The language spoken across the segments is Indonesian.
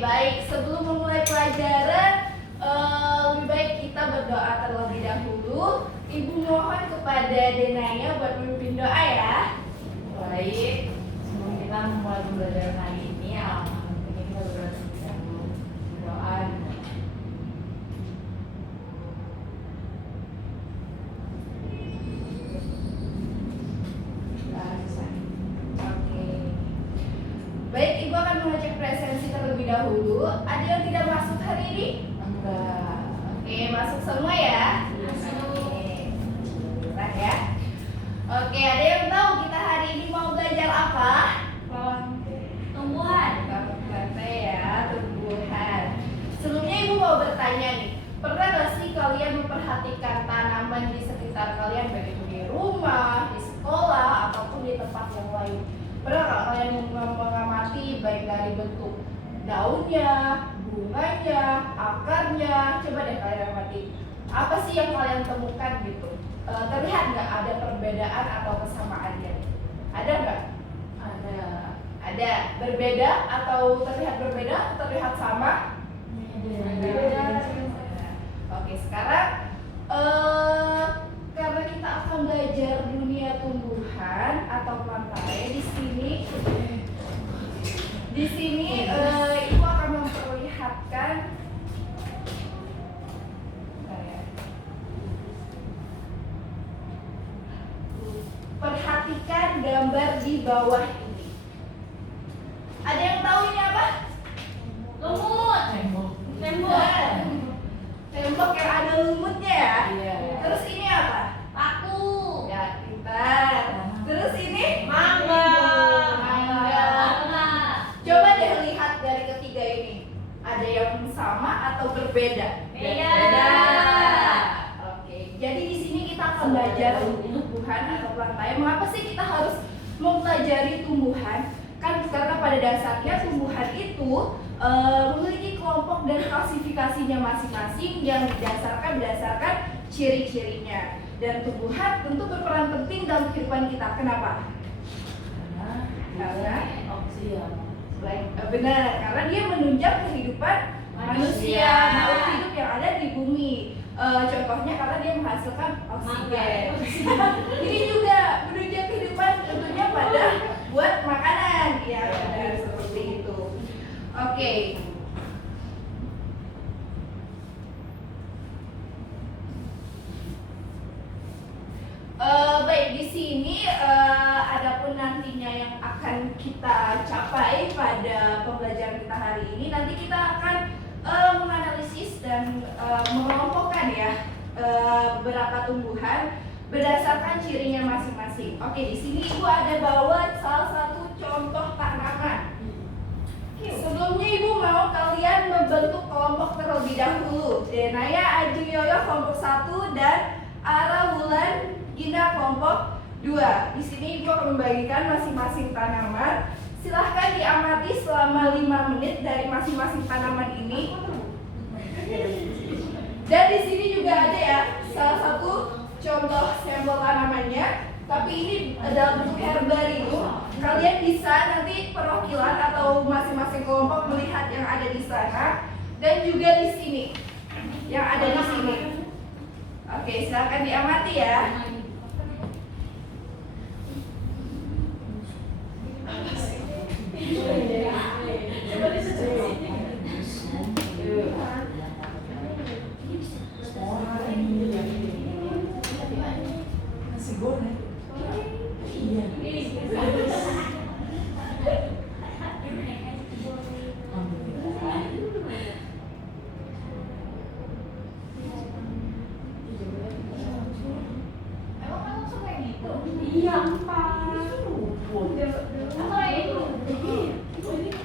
baik. Sebelum memulai pelajaran, lebih baik kita berdoa terlebih dahulu. Ibu mohon kepada Denaya buat memimpin doa ya. Baik, sebelum kita memulai pembelajaran hari ini, alhamdulillah kita berdoa terlebih dahulu. Doa. Oke. Baik, Ibu akan mengecek presensi terlebih dahulu. Ada yang tidak masuk hari ini? Enggak. Oke, masuk semua ya? Masuk. Oke. Bentar ya. Oke, ada yang tahu kita hari ini mau belajar apa? Tumbuhan. Lantai ya, tumbuhan. Sebelumnya Ibu mau bertanya nih, pernah gak sih kalian memperhatikan tanaman di sekitar kalian, baik itu di rumah, di sekolah, ataupun di tempat yang lain? Pernah gak kalian mengamati baik dari bentuk daunnya, bunganya, akarnya? Coba deh kalian amati. Apa sih yang kalian temukan gitu? Terlihat nggak ada perbedaan atau kesamaannya? Ada nggak? Ada. Ada. Berbeda atau terlihat berbeda? Terlihat sama? Beda. Oke, sekarang karena kita akan belajar dunia tumbuhan atau plantae di sini Ibu akan memperlihatkan. Bentar ya. Perhatikan gambar di bawah ini. Ada yang tahu ini apa? Lumut. Tembok. Tembok yang ada lumutnya ya. Iya. Terus ini apa? Paku. Ya, pintar. Terus ini? Mangga. Mangga. Coba deh lihat dari ketiga ini. Ada yang sama atau berbeda? Beda. Oke. Jadi di sini kita akan belajar tumbuhan atau plantae. Mengapa sih kita harus mempelajari tumbuhan? Kan karena pada dasarnya tumbuhan itu memiliki kelompok dan klasifikasinya masing-masing yang berdasarkan ciri-cirinya. Dan tumbuhan tentu berperan penting dalam kehidupan kita. Kenapa? Karena benar, karena dia menunjang kehidupan manusia, makhluk hidup yang ada di bumi. Contohnya karena dia menghasilkan oksigen. Ini juga menunjang kehidupan tentunya pada buat makanan. Ya, benar seperti itu. Oke. Baik, di sini adapun nantinya yang akan kita capai pada pembelajaran kita hari ini, nanti kita akan menganalisis dan mengelompokkan ya beberapa tumbuhan berdasarkan cirinya masing-masing. Oke, di sini Ibu ada bawa salah satu contoh tanaman. Sebelumnya Ibu mau kalian membentuk kelompok terlebih dahulu. Denaya, Aju, Yoyo kelompok 1 dan Ara, Wulan, Gina kelompok 2. Di sini Ibu akan membagikan masing-masing tanaman. Silahkan diamati selama 5 menit dari masing-masing tanaman ini. Dan di sini juga ada ya salah satu contoh sampel tanamannya. Tapi ini dalam bentuk herbarium. Kalian bisa nanti perwakilan atau masing-masing kelompok melihat yang ada di sana dan juga di sini yang ada di sini. Oke, silakan diamati ya. Nasi goreng. Iya. Emang kamu suka yang gitu? Iya, empat.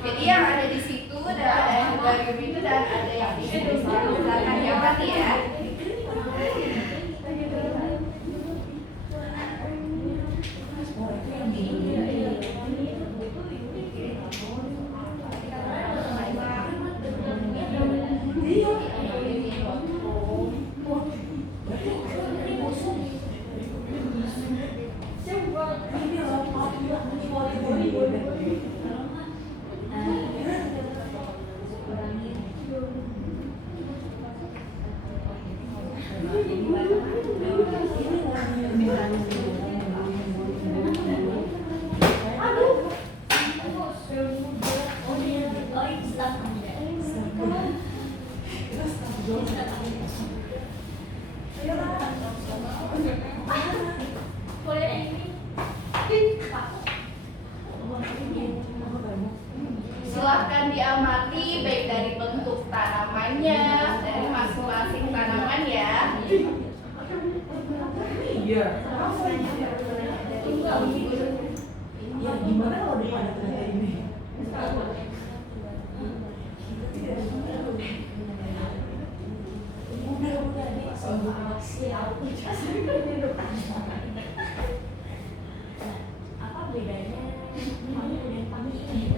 Jadi yang ada di situ dan ada herbarium itu dan ada yang di sini. Silakan diamati ya. Silahkan diamati baik dari bentuk tanamannya, dari masing-masing tanaman ya. Iya. Ya gimana kalau dia ada ternyata ini? Udah nih. Apa bedanya kamu dan kami ini?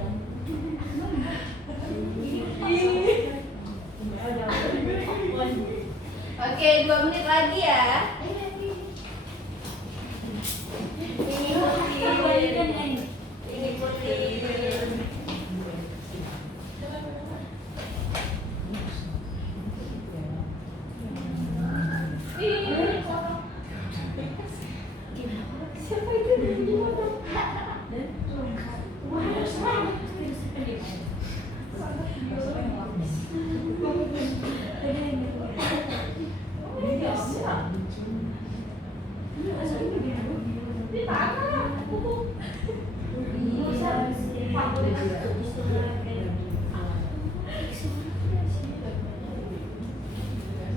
Oke, 2 menit lagi ya.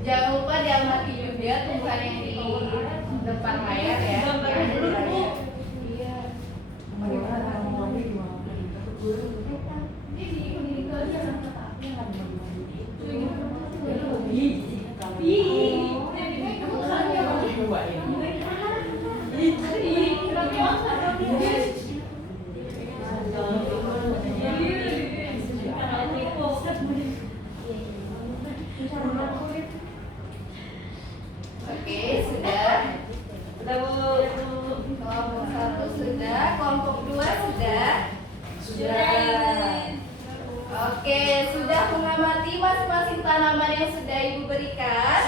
Jangan lupa diamati juga tumbuhan yang di depan layar ya. Yang ada di layar. Iya. Oke, sudah. Kelompok 1 sudah, kelompok 2 sudah. Oke, sudah mengamati masing-masing tanaman yang sudah Ibu berikan?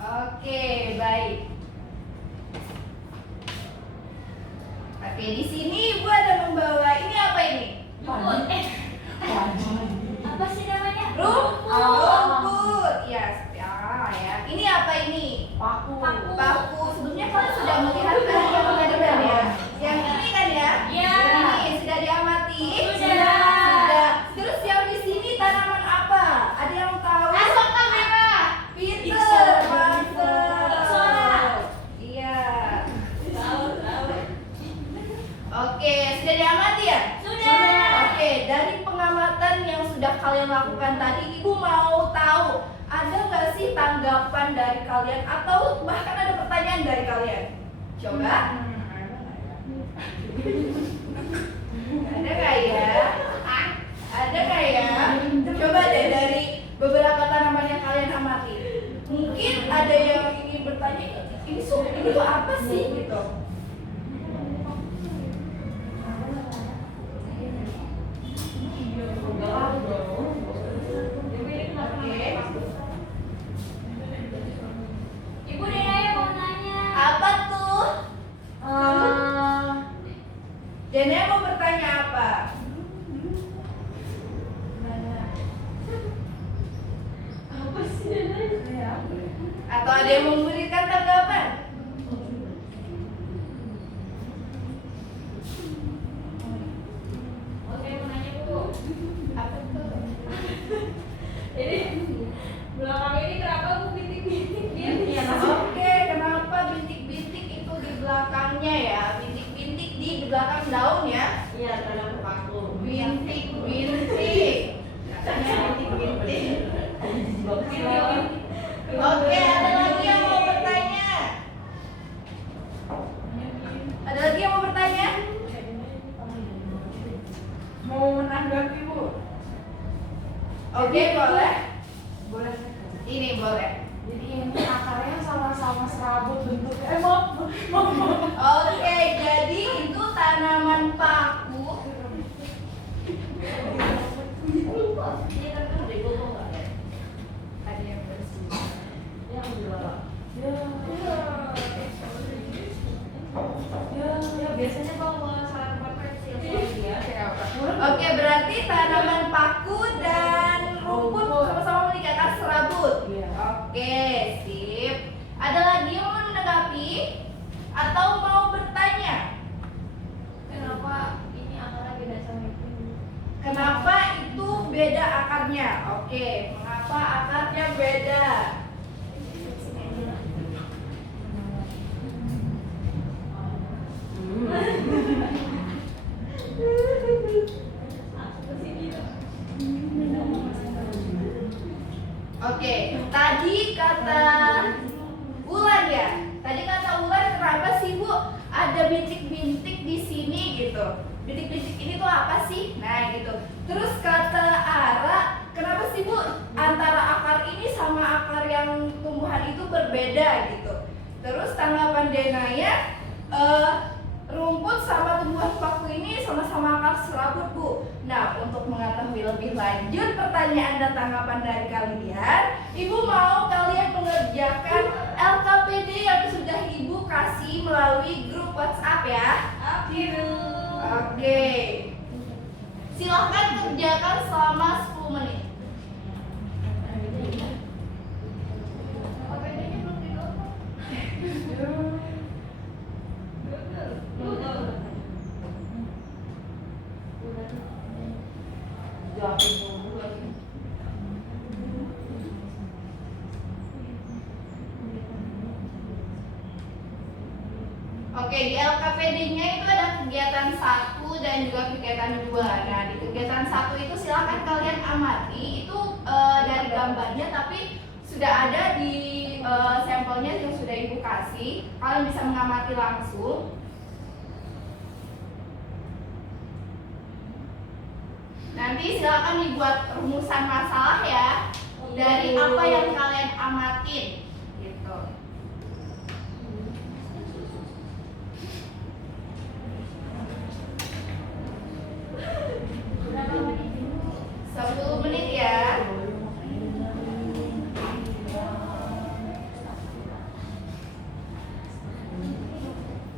Oke, baik. Oke, di sini Ibu ada membawa ini apa ini? Apa sih namanya? Rumput. Ya, ya. Ini apa ini? Paku. Paku. Sebelumnya kalian sudah melihat kan yang tadi kan ya? Yang ini kan ya? Iya. Ini sudah diamati? Sudah. Terus yang di sini tanaman apa? Ada yang tahu? Asoka merah. Peter, mantap. Iya. Oke, sudah diamati ya? Sudah. Oke, dari pengamatan yang sudah kalian lakukan tadi, Ibu mau tahu ada nggak sih tanggapan dari kalian atau bahkan ada pertanyaan dari kalian? Coba. Ada nggak ya? Ada nggak ya? Coba deh dari beberapa tanaman yang kalian amati. Mungkin ada yang ingin bertanya, ini tuh apa sih gitu? Ibu Denaya mau nanya. Apa tuh? Jania mau bertanya apa? Atau ada yang memberikan tanggapan? Oke, mau nanya Bu. Apa tuh? Jadi belakang ini kenapa Bu bintik-bintik dia? Oke, kenapa bintik-bintik itu di belakangnya ya? Bintik-bintik di belakang daun ya? Iya, ternyata paku. Bintik-bintik. Katanya bintik-bintik. Oke, ada lagi yang mau bertanya? Ada lagi yang mau bertanya? Mau menanggapi Bu? Oke, boleh. Boleh. Ini boleh. Jadi ini akarnya sama-sama serabut bentuknya. Maaf. Oke, jadi itu tanaman paku. Ada yang bersih. Yang juara. Ya, biasanya kalau salah tempat dia. Oke, berarti tanaman paku dan rumput sama-sama meningkatkan serabut. Iya. Oke, sip. Ada lagi yang mau menanggapi atau mau bertanya? Kenapa ini akarnya beda sama itu? Kenapa itu beda akarnya? Oke, mengapa akarnya beda? Oke, tadi kata Ulan ya. Tadi kata Ulan kenapa sih Bu ada bintik-bintik di sini gitu? Bintik-bintik ini tuh apa sih? Nah gitu. Terus kata Ara, kenapa sih Bu antara akar ini sama akar yang tumbuhan itu berbeda gitu? Terus tanggapan Denaya, rumput sama tumbuhan paku ini sama-sama akar serabut Bu. Nah, untuk mengetahui lebih lanjut pertanyaan dan tanggapan dari kalian, Ibu mau kalian mengerjakan LKPD yang sudah Ibu kasih melalui grup WhatsApp ya. Oke. Silahkan kerjakan selama 10 menit. LKPD-nya belum didownload. Jawabin dulu. Oke, di LKPD-nya itu ada kegiatan 1 dan juga kegiatan 2. Nah, di kegiatan 1 itu silahkan kalian amati. Itu dari gambarnya tapi sudah ada di sampelnya yang sudah Ibu kasih. Kalian bisa mengamati langsung. Nanti silakan dibuat rumusan masalah ya dari apa yang kalian amatin gitu. Berapa menit? 10 menit ya.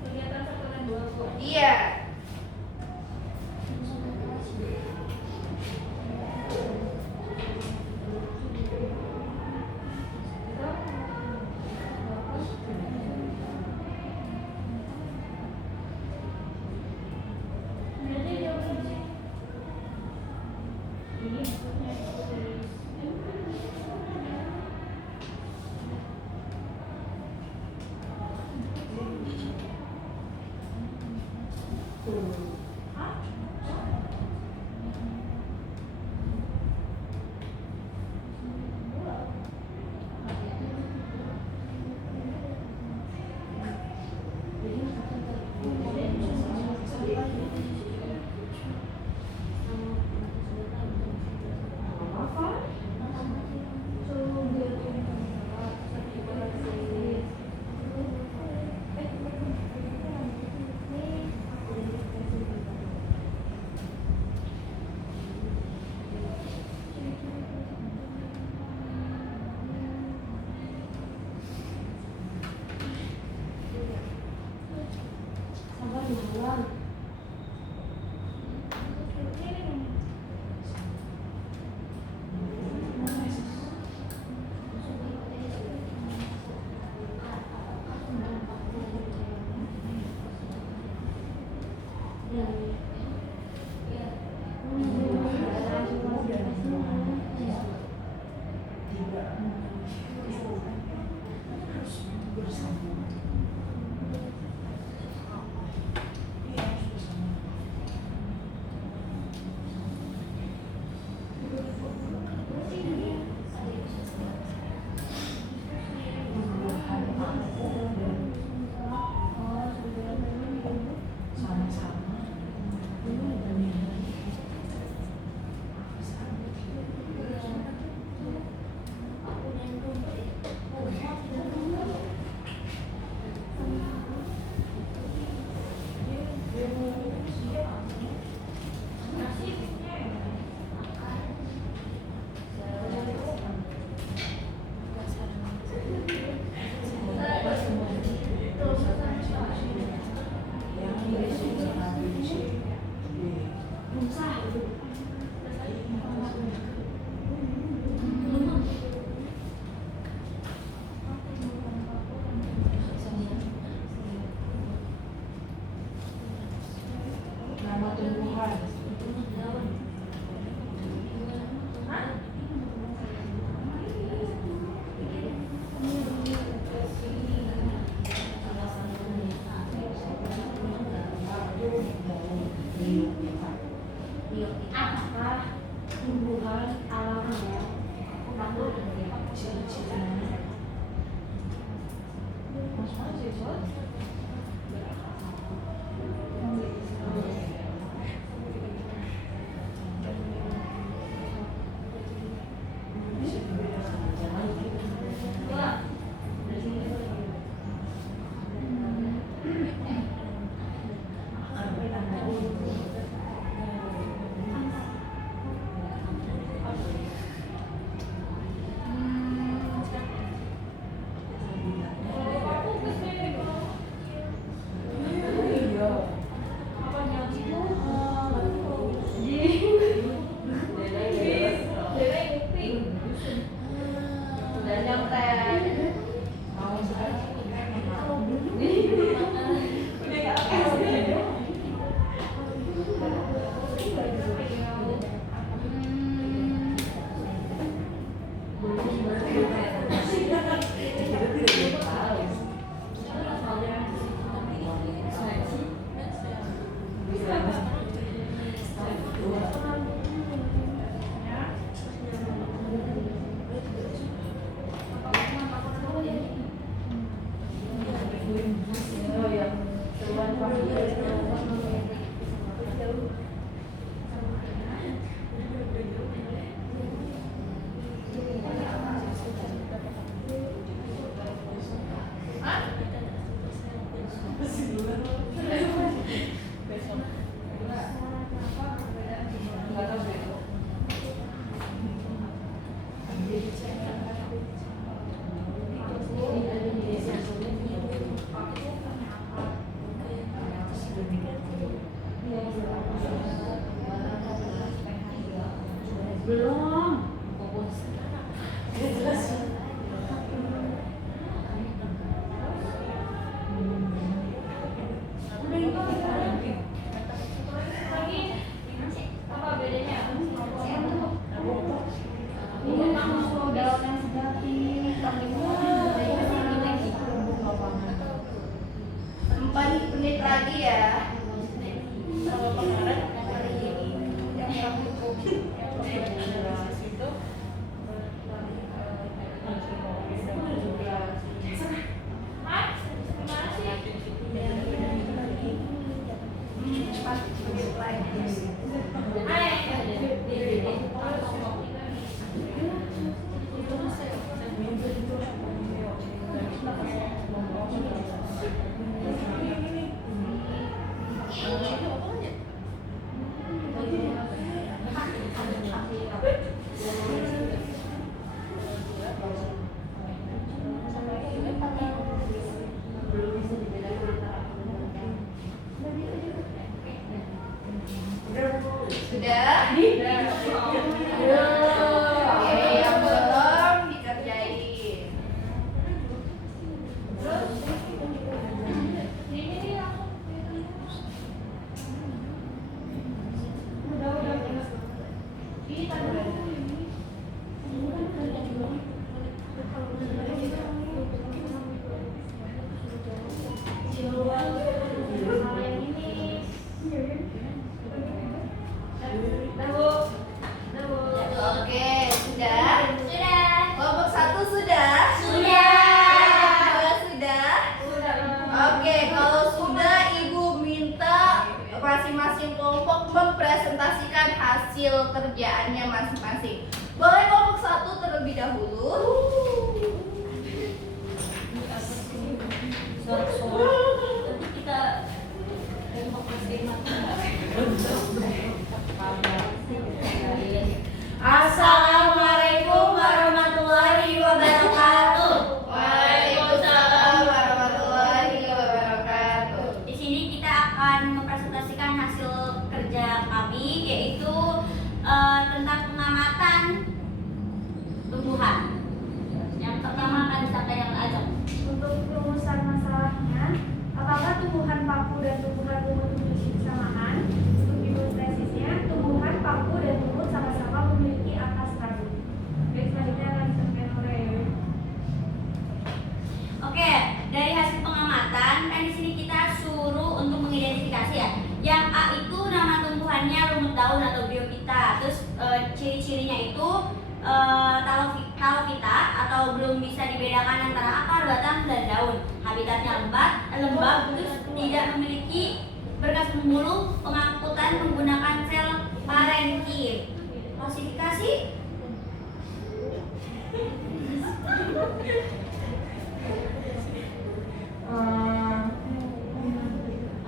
Kegiatan 1 dan 2 Bu. Iya. Berarti jawabnya sih. Ini maksudnya apakah tumbuhan alamiah kamu ciri-cirinya? Mas mahasiswa? Belum. Apa bedanya? Empat menit lagi ya. Sudah? Oke, yang belum dikerjain. Oke, sudah? Sudah. Kelompok 1 sudah? Sudah. 2 sudah? Oke, kalau sudah Ibu minta masing-masing kelompok mempresentasikan hasil kerjaannya masing-masing. Boleh kelompok 1 terlebih dahulu? Assalamualaikum warahmatullahi wabarakatuh. Waalaikumsalam warahmatullahi wabarakatuh. Di sini kita akan mempresentasikan hasil kerja kami, yaitu tentang pengamatan tumbuhan. Yang pertama akan disampaikan Ajeng. Untuk rumusan masalahnya, apakah tumbuhan paku dan tumbuhan lumut memiliki kesamaan? Untuk ilustresisnya, tumbuhan paku dan lumut sama-sama memiliki akar serabut. Baik, selanjutnya akan disampaikan oleh Oke, dari hasil pengamatan kan di sini kita suruh untuk mengidentifikasi ya. Yang A itu nama tumbuhannya lumut daun atau biopita. ciri-cirinya itu talofita atau belum bisa dibedakan antara akar, batang, dan daun. Habitatnya lembab, terus tidak memiliki berkas pembuluh, pengangkutan menggunakan sel parenkim. Klasifikasi?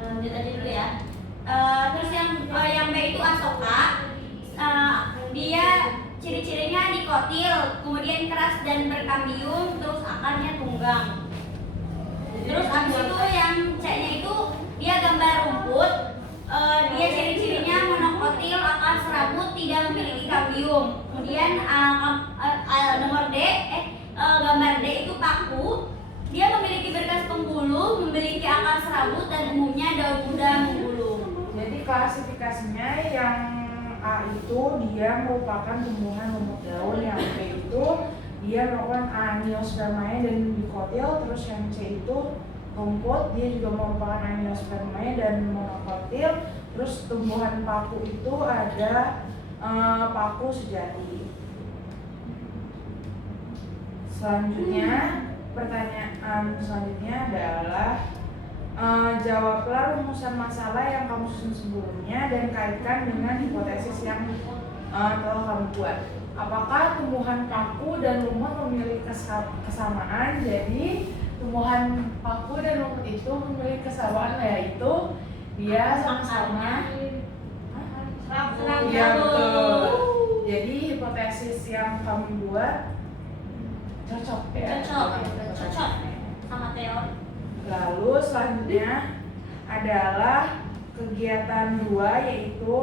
Lanjut aja dulu ya. Terus yang B itu asoka. Dia ciri-cirinya dikotil, kemudian keras dan berkambium, terus akarnya tunggang. Terus abis itu yang C-nya itu dia gambar rumput. Dia ciri-cirinya monokotil, akar serabut, tidak memiliki kambium. Kemudian nomor D, gambar D itu paku. Dia memiliki berkas penggulu, memiliki akar serabut, dan umumnya daun muda menggulung. Jadi klasifikasinya yang A itu dia merupakan tumbuhan lumut daun, yang B itu dia merupakan Angiospermae dan dikotil, terus yang C itu rumput, dia juga merupakan Angiospermae dan monokotil, terus tumbuhan paku itu ada paku sejati. Selanjutnya, pertanyaan selanjutnya adalah jawablah rumusan masalah yang kamu susun sebelumnya dan kaitkan dengan hipotesis yang telah kamu buat. Apakah tumbuhan paku dan lumut memiliki kesamaan? Jadi tumbuhan paku dan lumut itu memiliki kesamaan, yaitu dia sama-sama iya betul. Jadi hipotesis yang kamu buat cocok ya. Cocok sama teori. Lalu selanjutnya adalah kegiatan 2, yaitu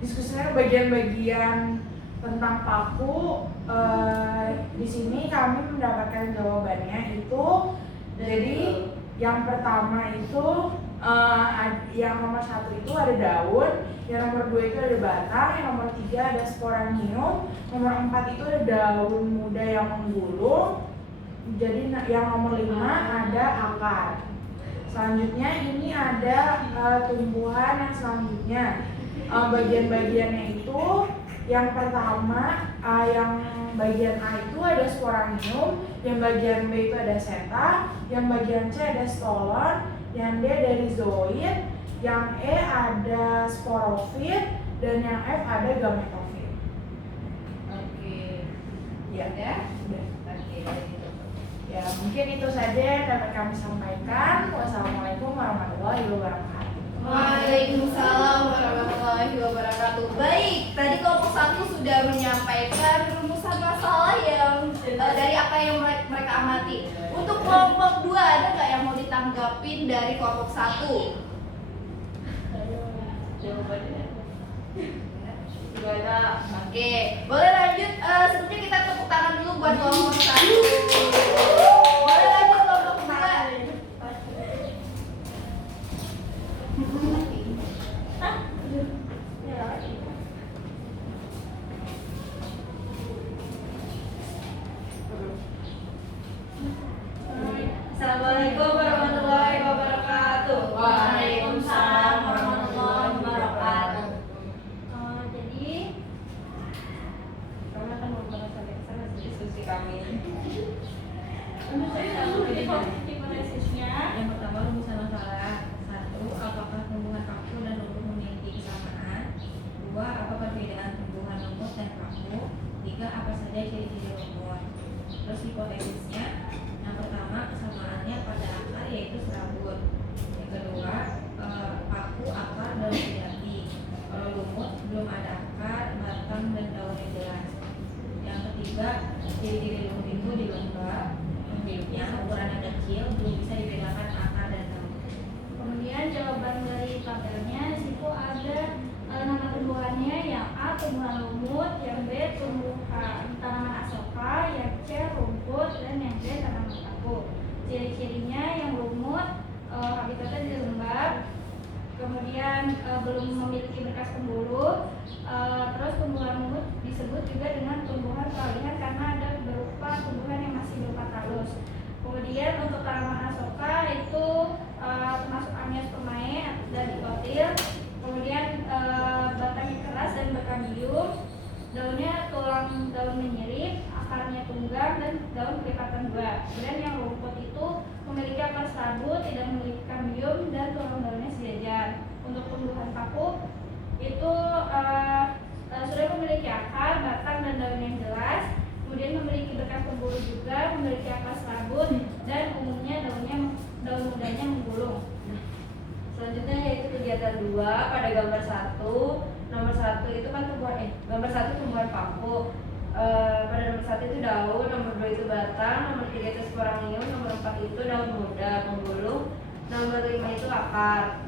diskusinya bagian-bagian tentang paku. Di sini kami mendapatkan jawabannya itu. Jadi yang pertama itu yang nomor 1 itu ada daun, yang nomor 2 itu ada batang, yang nomor 3 ada sporangium, nomor 4 itu ada daun muda yang menggulung. Jadi yang nomor 5 ada akar. Selanjutnya ini ada tumbuhan yang selanjutnya. Bagian-bagiannya itu yang pertama yang bagian A itu ada sporangium, yang bagian B itu ada seta, yang bagian C ada stolon, yang D ada rhizoid, yang E ada sporofit, dan yang F ada gametofit. Oke. Ya, Udah? Oke, dari itu. ya mungkin itu saja yang dapat kami sampaikan. Wassalamualaikum warahmatullahi wabarakatuh. Waalaikumsalam warahmatullahi wabarakatuh. Baik, tadi kelompok 1 sudah menyampaikan rumusan masalah yang dari apa yang mereka amati. Untuk kelompok 2 ada nggak yang mau ditanggapin dari kelompok 1? Jawabannya juga ada. Oke, boleh lanjut. Seperti kita tepuk tangan dulu buat kelompok 1. Boleh lanjut kelompok 2. Assalamualaikum warahmatullahi wabarakatuh. Waalaikumsalam warahmatullahi wabarakatuh. Jadi Kamu akan membahas sampai ke sana diskusi kami. hipotesisnya Yang pertama rumusan masalah. 1. Apakah tumbuhan paku dan lumut memiliki kesamaan? 2. Apa perbedaan tumbuhan lumut dan paku? 3. Apa saja ciri-ciri lumut? Terus hipotesisnya, yang pertama kesamaannya pada akar yaitu serabut. Yang kedua paku, akar, daun sejati. Kalau lumut belum ada akar, batang, dan daun yang jelas. Yang ketiga, ciri-ciri lumut itu di lembab, hidupnya ukurannya kecil, belum bisa dibedakan akar dan daun. kemudian jawaban dari tabelnya di situ ada nama tumbuhannya, yang A tumbuhan lumut, yang B tumbuhan tanaman asoka, yang C rumput, dan yang D tanaman paku. Ciri-cirinya yang lumut habitatnya di lembab, kemudian belum memiliki berkas pembuluh. Terus tumbuhan lumut disebut juga dengan tumbuhan peralihan karena ada berupa tumbuhan yang masih berupa talus. Kemudian untuk tanaman asoka itu termasuk Angiospermae dan dikotil. Kemudian Kemudian yang rumput itu memiliki akar serabut, tidak memiliki kambium, dan tulang daunnya sejajar. Untuk tumbuhan paku itu sudah memiliki akar, batang, dan daun yang jelas. Kemudian memiliki berkas pembuluh juga, memiliki akar serabut, dan umumnya daun mudanya menggulung. Selanjutnya yaitu kegiatan 2 pada gambar 1. Nomor 1 itu kan gambar 1 tumbuhan paku. Pada nomor 1 itu daun, nomor 2 itu batang, nomor 3 itu sporangium, nomor 4 itu daun muda penggulung, nomor 5 itu akar.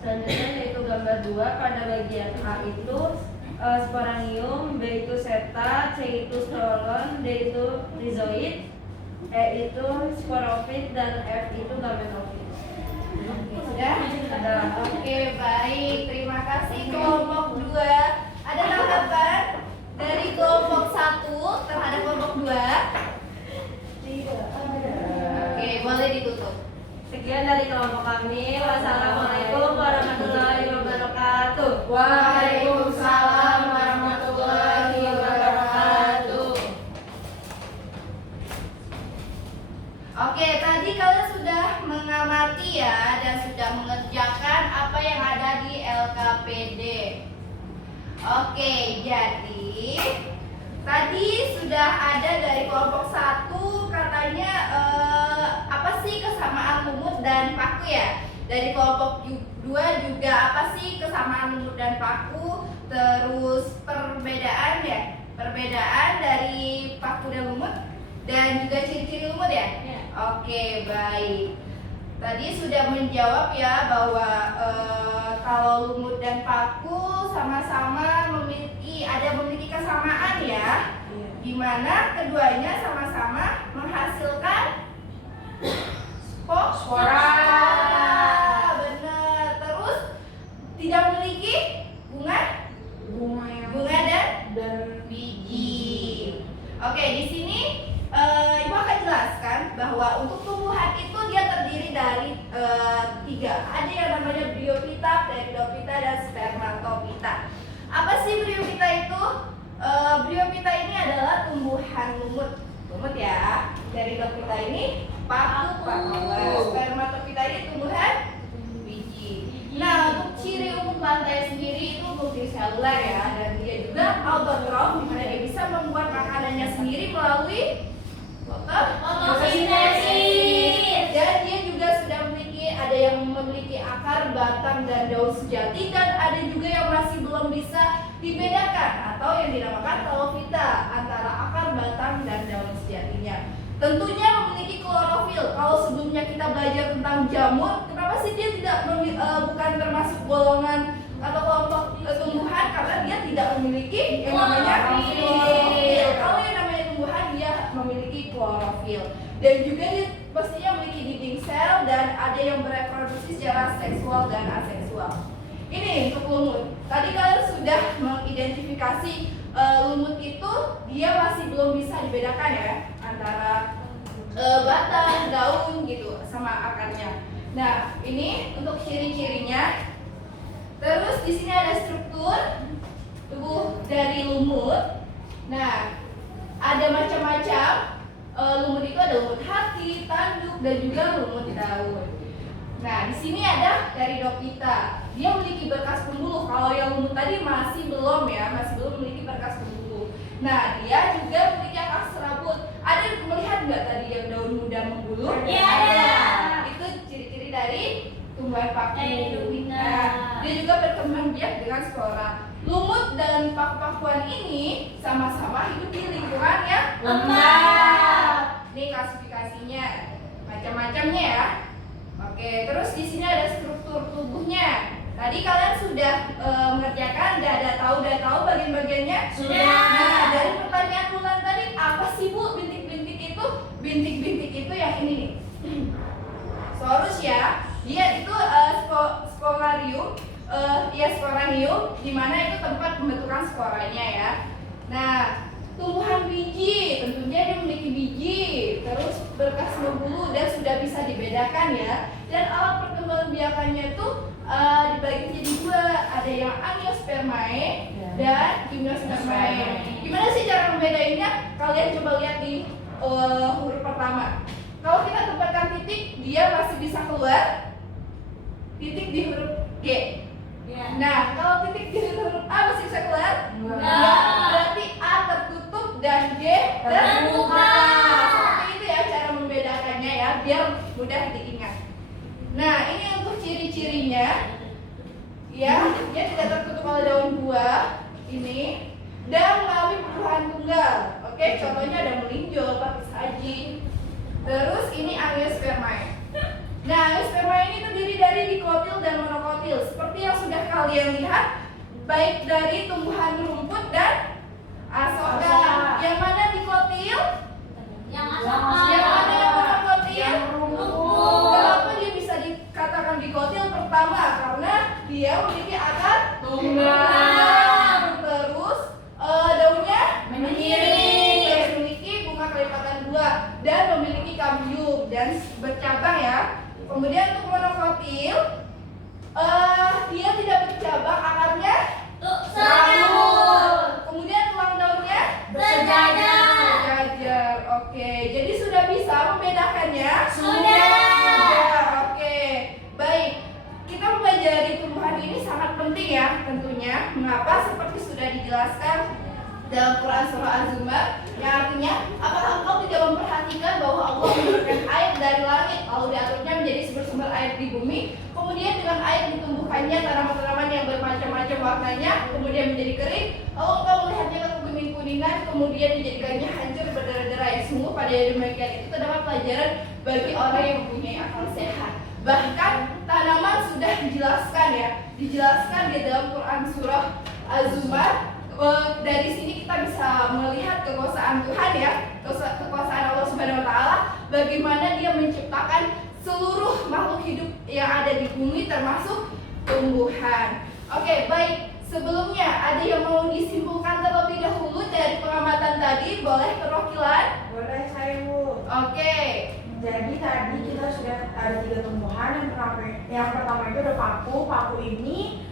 Selanjutnya yaitu gambar 2 pada bagian A itu sporangium, B itu seta, C itu stolon, D itu rhizoid, E itu sporofit, dan F itu gametofit. Sudah? Oke, baik. Terima kasih kelompok 2. Ada tanggapan dari kelompok 1 terhadap kelompok 2? Oke, boleh ditutup. Sekian dari kelompok kami. Wassalamualaikum warahmatullahi wabarakatuh. Waalaikumsalam warahmatullahi wabarakatuh. Oke, tadi kalian sudah mengamati ya dan sudah mengerjakan apa yang ada di LKPD. Oke, jadi tadi sudah ada dari kelompok 1 katanya apa sih kesamaan lumut dan paku ya. Dari kelompok 2 juga apa sih kesamaan lumut dan paku. Terus perbedaan ya, perbedaan dari paku dan lumut dan juga ciri-ciri lumut ya. Oke, baik. Tadi sudah menjawab ya bahwa kalau lumut dan paku sama-sama memiliki kesamaan ya. Gimana keduanya sama-sama menghasilkan spora. Benar. Terus tidak memiliki bunga dan biji. Oke, di sini Ibu akan jelaskan bahwa untuk tumbuhan itu dia terdiri dari 3. Ada yang namanya bryophyta, pteridophyta, dan spermatophyta. Apa sih bryophyta itu? Bryophyta ini adalah tumbuhan lumut ya. Pteridophyta ini paku. Spermatophyta ini tumbuhan biji. Nah, untuk ciri umum lantai sendiri itu multiselular ya, dan dia juga autotrof, di mana dia bisa membuat makanannya sendiri melalui fotosintesis. Dan dia juga sudah ada yang memiliki akar, batang, dan daun sejati, dan ada juga yang masih belum bisa dibedakan atau yang dinamakan telofita antara akar, batang, dan daun sejatinya. Tentunya memiliki klorofil. Kalau sebelumnya kita belajar tentang jamur, kenapa sih dia tidak bukan termasuk golongan atau kelompok tumbuhan? Karena dia tidak memiliki yang namanya klorofil. Kalau yang namanya tumbuhan dia memiliki klorofil. Dan juga dia pastinya memiliki dinding sel dan ada yang bereproduksi secara seksual dan aseksual. Ini untuk lumut. Tadi kalian sudah mengidentifikasi lumut itu dia masih belum bisa dibedakan ya antara batang, daun gitu sama akarnya. Nah, ini untuk ciri-cirinya. Terus di sini ada struktur tubuh dari lumut. Nah, ada macam-macam. Lumut itu ada lumut hati, tanduk, dan juga lumut daun. Nah, di sini ada pteridophyta. Dia memiliki berkas pembuluh. Kalau yang lumut tadi masih belum memiliki berkas pembuluh. Nah, dia juga memiliki akar serabut. Ada melihat nggak tadi yang daun muda menggulung? Iya, ada. Itu ciri-ciri dari tumbuhan paku. Pteridophyta. Nah, dia juga berkembang biak dengan spora. Lumut dan paku-pakuan ini sama-sama hidup di lingkungan yang Lembab. Ini klasifikasinya, macam-macamnya ya. Oke, terus di sini ada struktur tubuhnya. Tadi kalian sudah mengerjakan, udah tahu bagian-bagiannya? Sudah. Nah, dari pertanyaan Bulan tadi, apa sih Bu bintik-bintik itu? Bintik-bintik itu yang ini nih. Sorus ya. Dia itu sporarium, sporangium, di mana itu tempat pembentukan sporanya ya. Nah, tumbuhan biji, tentunya dia memiliki biji, terus berkas membulu dan sudah bisa dibedakan ya. Dan alat perkembangbiakannya itu dibagi menjadi 2, ada yang angiospermae dan gimnospermae. Gimana sih cara membedainnya? Kalian coba lihat di huruf pertama. Kalau kita tempatkan titik, dia masih bisa keluar titik di huruf G. Ya. Nah, kalau titik di huruf A masih bisa keluar? Enggak. Berarti A tertutup dan G terbuka. Seperti itu ya cara membedakannya ya, biar mudah diingat. Nah, ini untuk ciri-cirinya. Ya, dia tidak tertutup oleh daun buah ini dan melalui pertumbuhan tunggal. Oke, contohnya ada melinjol, pakis haji. Terus ini angiospermae. Nah, angiospermae ini terdiri dari dikotil dan monokotil. Seperti yang sudah kalian lihat, baik dari tumbuhan rumput dan asoka. Yang mana dikotil? Yang Yang mana yang monokotil? Yang rumput. Kenapa dia bisa dikatakan dikotil? Pertama, karena dia memiliki akar tunggal. Terus daunnya Menyiring. terus memiliki bunga kelipatan dua dan memiliki kambium dan bercabang ya. Kemudian untuk monokotil, dia tidak bercabang, akarnya Serabut. kemudian tulang daunnya Sejajar. Oke, jadi sudah bisa membedakannya? Sudah. Oke, baik. Kita mempelajari tumbuhan ini sangat penting ya tentunya. Mengapa? Seperti sudah dijelaskan dalam Quran surah Az-Zumar, yang artinya apakah engkau tidak memperhatikan bahwa Allah menurunkan air dari langit lalu diaturnya menjadi sumber-sumber air di bumi, kemudian dengan air ditumbuhkannya tanaman-tanaman yang bermacam-macam warnanya, kemudian menjadi kering, lalu engkau melihatnya ke kuning-kuningan, kemudian dijadikannya hancur berderai-derai. Sungguh pada demikian itu terdapat pelajaran bagi orang yang mempunyai akal sehat. Bahkan tanaman sudah dijelaskan di dalam Quran surah Az-Zumar. Dari sini kita bisa melihat kekuasaan Tuhan ya, kekuasaan Allah Subhanahu Wa Taala, bagaimana Dia menciptakan seluruh makhluk hidup yang ada di bumi termasuk tumbuhan. Oke, baik. Sebelumnya ada yang mau disimpulkan terlebih dahulu dari pengamatan tadi? Boleh perwakilan? Boleh saya, Bu. Oke. Jadi tadi kita sudah ada 3 tumbuhan. Yang pertama itu ada paku. Paku ini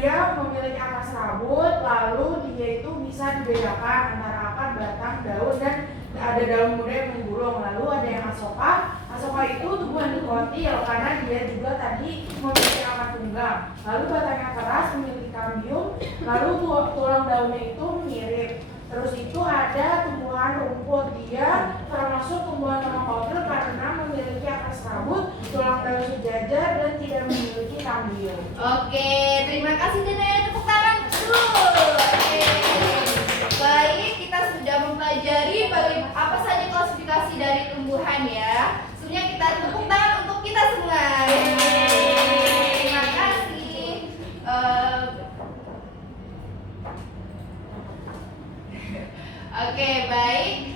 dia memiliki akar serabut, lalu dia itu bisa dibedakan antara akar, batang, daun, dan ada daun muda yang menggulung. Lalu ada yang asoka. Asoka itu tumbuhan dikotil karena dia juga tadi memiliki akar tunggal. Lalu batangnya keras, memiliki kambium. Lalu tulang daunnya itu mirip. Terus itu ada tumbuhan rumput, dia termasuk tumbuhan monokotil karena memiliki akar serabut, tulang daun sejajar, dan tidak memiliki kambium. Oke, terima kasih Dede. Tepuk tangan dulu. Oke. Baik, kita sudah mempelajari apa saja klasifikasi dari tumbuhan ya. Sebenarnya kita tepuk tangan untuk kita semua. Terima kasih. Oke, baik.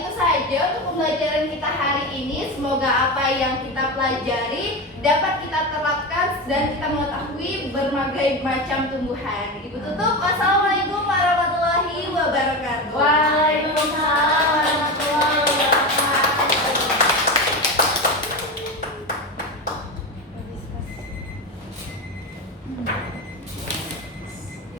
Itu saja untuk pembelajaran kita hari ini. Semoga apa yang kita pelajari dapat kita terapkan dan kita mengetahui berbagai macam tumbuhan. Ibu tutup. Wassalamualaikum warahmatullahi wabarakatuh. Waalaikumsalam warahmatullahi